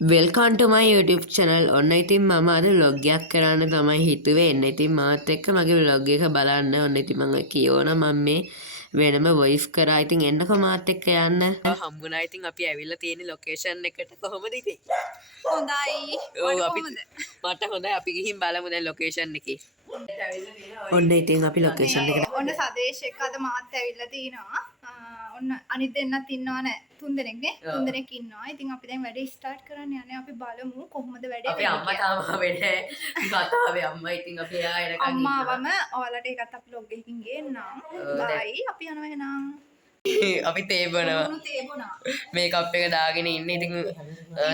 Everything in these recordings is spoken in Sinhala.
වෙල්කම් ටු මයි YouTube channel. ඔන්න ඉතින් මම අද vlog එකක් කරන්න තමයි හිතුවේ. එන්න ඉතින් මාත් එක්ක මගේ vlog එක බලන්න. ඔන්න ඉතින් මම කියවන මම මේ වෙනම voice කරා. ඉතින් එන්නකෝ මාත් එක්ක යන්න. හම්බුණා ඉතින් අපි ඇවිල්ලා තියෙන location එකට. කොහොමද ඉතින්? හොඳයි. මට හොඳයි. අපි ගිහින් බලමු දැන් location එකේ. ඔන්න ඉතින් අපි location එකට. ඔන්න සදේශ එක අද මාත් ඇවිල්ලා තිනවා. ඔන්න අනිත් දෙන්නත් ඉන්නවා නෑ. තුන් දෙනෙක් නේ. තුන් දෙනෙක් ඉන්නවා. ඉතින් අපි දැන් වැඩේ ස්ටාර්ට් කරන්න යන්නේ. අපි බලමු කොහොමද වැඩේ වෙන්නේ. අපි අම්මා තාම වැඩේ කතාවේ අම්මා ඉතින් අපි එයා එනකන් අම්මාවම ඔයාලට ඒකත් අපි vlog එකකින් ගේන්නම්. බයි අපි යනවා එහෙනම්. අපි තේබනවා මේකප් එක දාගෙන ඉන්නේ ඉතින්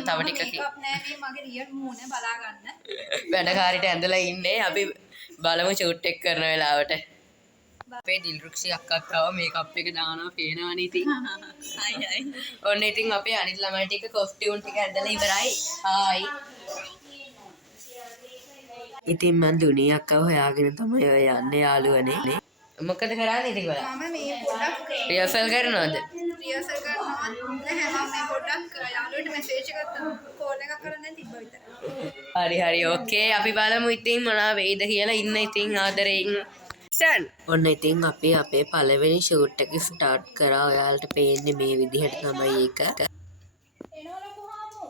තව ටිකකින් මේකප් නෑ මේ මගේ රියල් මූණ බලා ගන්න වැඩකාරීට ඇඳලා ඉන්නේ අපි බලමු ෂූට් එක කරන වෙලාවට අපේ දිල්රුක්ෂි අක්කත් තව මේකප් එක දානවා පේනවනේ ඉතින් ඔන්න ඉතින් අපේ අනිත් ළමයි ටික කොස්ටියුම් ටික ඇඳලා ඉවරයි හායි ඉතින් මං දුනී අක්කව හොයාගෙන තමයි ඔය යන්නේ යාළුවනේ මොකද කරන්නේ ඉතින් ඔයා මම මේ පොඩක් රියර්සල් කරනවද රියර්සල් කරනවා නැහැ මම මේ පොඩක් යාළුවට මෙසේජ් එකක් කෝල් එකක් කරන්න තිබ්බ විතරයි හරි ඕකේ අපි බලමු ඉතින් මොනවා වෙයිද කියලා ඉන්න ඉතින් ආදරෙන් ඔන්න ඉතින් අපි අපේ පළවෙනි ෂූට් එක ස්ටාර්ට් කරා ඔයාලට පේන්නේ මේ විදිහට තමයි ඒක එනවල කොහාමු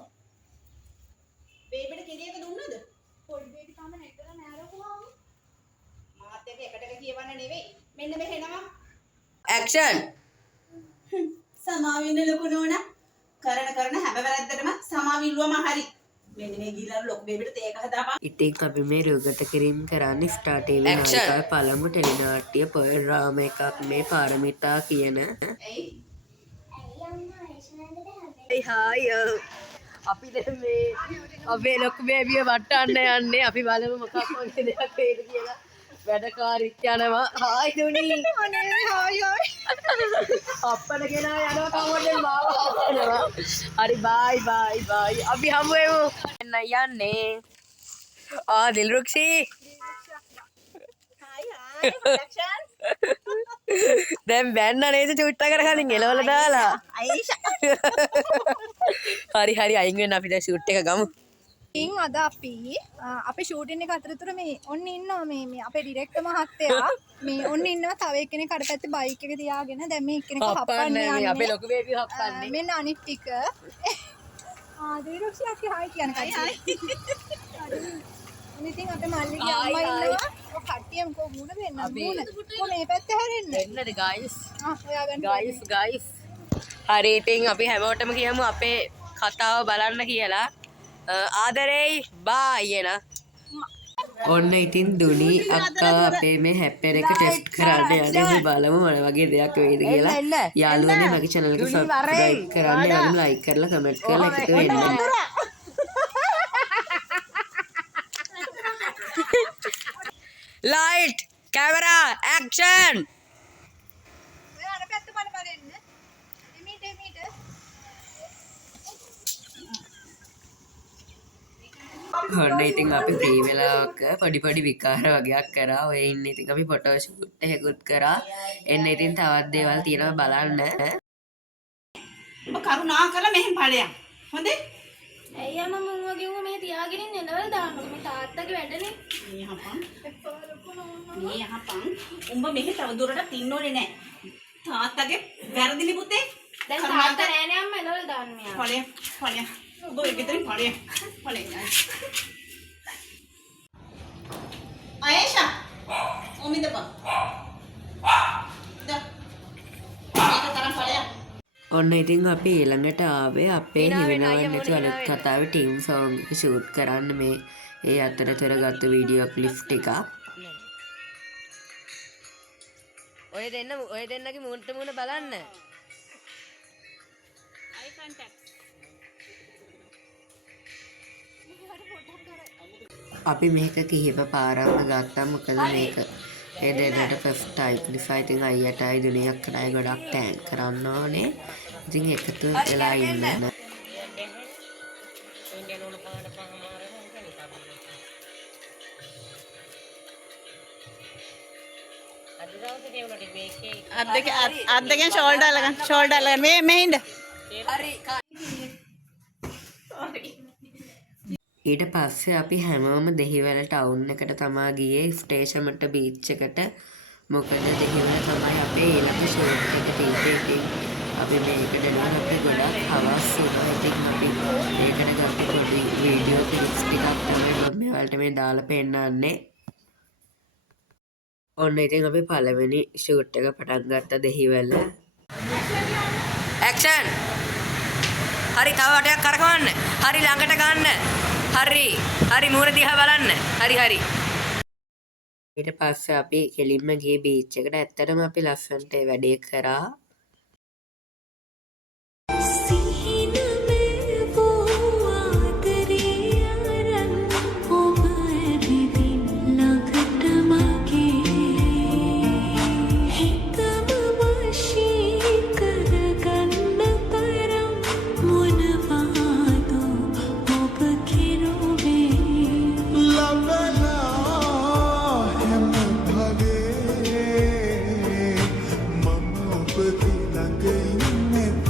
බේබිට කෙලියක දුන්නද පොඩි බේබි තාම නැගලා නෑ ලොකුවාමු මාත් එක්ක එකට කියවන්න නෙවෙයි මෙන්න මෙහෙනවා ඇක්ෂන් සමාවෙන්න ලොකු නෝනා කරන හැම වැරද්දටම සමාවිල්ලුවම හරි මෙන්න මේ ගිලර ලොකු බේබිට තේක හදාපන් ඉතින් අපි මේ රුගත කිරීම කරන්න ස්ටාර්ට් වෙන ආකාරය පළමු ටෙලිනාට්‍ය පොය ඩ්‍රාමා එකක් මේ පාරමිතා කියන හායි අපි දැන් මේ අපේ ලොකු බේබිය වට්ටන්න යන්නේ අපි බලමු මොකක් වගේ දෙයක් වේද කියලා වැඩකාරීත් යනවා හායි දුනී අනේ හායි අප්පන ගෙනා යනවා කවුරුද මාව හදනවා හරි බයි අපි හමු වෙමු එන්න යන්නේ දිල්රුක්ෂි හායි ප්‍රොඩක්ෂන් දැන් බැන්න නේද චුට්ටක් කරගන්න එලවල දාලා අයිෂා හරි අයින් වෙන්න අපි දැන් ෂූට් එක ගමු ඉතින් අද අපි අපේ ෂූටින් එක අතරතුර මේ ඔන්න ඉන්නවා මේ අපේ ඩිරෙක්ටර් මහත්තයා මේ ඔන්න ඉන්නවා තව එක්කෙනෙක් අර පැත්තේ බයික් එක තියාගෙන දැන් මේ එක්කෙනෙක් හප්පන්නේ යන්නේ අපේ ලොකු බේබිය හප්පන්නේ මෙන්න අනිත් ටික දිරුක්ෂියක් හායි කියන කයි ඉතින් අපේ මල්ලිගේ අම්මා ඉන්නවා ඔය කට්ටියම කො මුණ දෙන්න මුණ කො මේ පැත්තේ හැරෙන්න එන්නද ගයිස් හොයාගන්න ගයිස් හරි ඉතින් අපි හැමෝටම කියමු අපේ කතාව බලන්න කියලා ආදරෙයි බායි එන ඔන්න ඉතින් දුනී අක්කා අපේ මේ හැප්පෙන එක ටෙස්ට් කරන්න යන්නේ අපි බලමු මොන වගේ දෙයක් වෙයිද කියලා යාළුවනේ මගේ channel එක subscribe කරන්න ඒ වගේම like කරලා comment කරලා එකතු වෙන්න light camera action ඔය අර පැත්ත බලන්න එමීට ඔන්න ඉතින් අපි ෆ්‍රී වෙලාවක පොඩි විකාර වගේක් කරා ඔය ඉන්න ඉතින් අපි ෆොටෝ ෂූට් එකකුත් කරා එන්න ඉතින් තවත් දේවල් තියෙනවා බලන්න ඔබ කරුණා කරලා මෙහෙන් ඵලයක් හොඳේ ඇයි අම්මා මම වගේ උඹ මෙහෙ තියාගෙන ඉන්නේ එළවල දාන්න මේ තාත්තගේ වැඩනේ මේ යහපන් උඹ මෙහෙ තව දුරටත් ඉන්න ඕනේ නෑ තාත්තගේ වැරදිලි පුතේ දැන් තාත්තා නෑනේ අම්මා එළවල දාන්න මෙයා ඵලයක් ඔබ ගෙදරින් ඵලයක් ආයේෂා ඔමිදපන් මේක තරම් ඵලයක් ඔන්න ඉතින් අපි ඊළඟට ආවේ අපේ නිවෙනවන් නැති අලුත් කතාවේ ටීම් සෝං එක ෂූට් කරන්න මේ ඒ අතරතුර ගත්ත වීඩියෝ ක්ලිප් ටික ඔය දෙන්නගේ මුන්ට මුණ බලන්න අයි කන්ටැක්ට් අපි මේක කිහිප පාරක්ම ගත්තා මොකද මේක ඒ දෙන්නට ෆස්ට් ටයිප් නිසා ඉතින් අයියටයි දුනියක් අක්කටයි ගොඩක් තෑන්ක් කරන්න ඕනේ ඉතින් එකතු වෙලා ඉන්න අත් දෙකෙන් ෂෝල්ඩර් අල්ලගන්න මේ මෙහින්ද හරි ඊට පස්සේ අපි හැමෝම දෙහිවල ටවුන් එකට තමා ගියේ ස්ටේෂන්ට බීච් එකට. මොකද දෙහිවල තමයි අපේ ඊළඟ ෂූට් එක තිබ්බේ. ඉතින් අපි මේකට නම් අපි ගොඩක් හවස් වුණා. ඉතින් අපි මේකට ගත්ත පොඩි වීඩියෝ ක්ලිප්ස් ටිකක් තමයි මම මෙයාලට මේ දාලා පෙන්නන්නේ. ඔන්න ඉතින් අපි පළවෙනි ෂූට් එක පටන් ගත්ත දෙහිවල. ඇක්ෂන්! හරි තව වටයක් කරකවන්න. හරි ළඟට ගන්න. හරි. හරි මූණ දිහා බලන්න. හරි. ඊට පස්සේ අපි කෙලින්ම ගියේ බීච් එකට. ඇත්තටම අපි ලස්සනට ඒ වැඩේ කරා.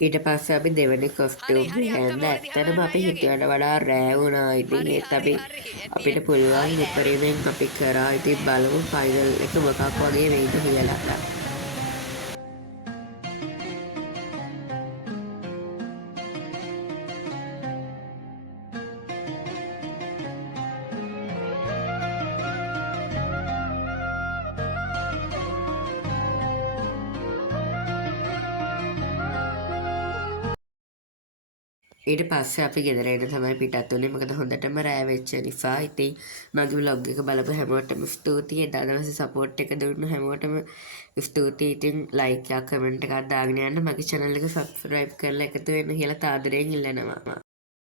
ඊට පස්සේ අපි දෙවෙනි කොස්ටියුම් ගෑන්න. ඇත්තටම අපි හිතුවට වඩා රෑ වුණා. ඉතින් ඒත් අපිට පුළුවන් උපරිමයෙන් අපි කරා. ඉතින් බලමු ෆයිනල් එක මොකක් වගේ වෙයිද කියලා. ඊට පස්සේ අපි ගෙදර එන්න තමයි පිටත් වුණේ. මොකද හොඳටම රෑ වෙච්ච නිසා. ඉතින් මගේ vlog එක බලපු හැමෝටම ස්තුතියි. එදා දවසේ සපෝට් එක දුන්න හැමෝටම ස්තුතියි. ඉතින් ලයික් එකක් කමෙන්ට් එකක් දාගෙන යන්න. මගේ channel එක subscribe කරලා එකතු වෙන්න කියලා තාදරයෙන් ඉල්ලනවා.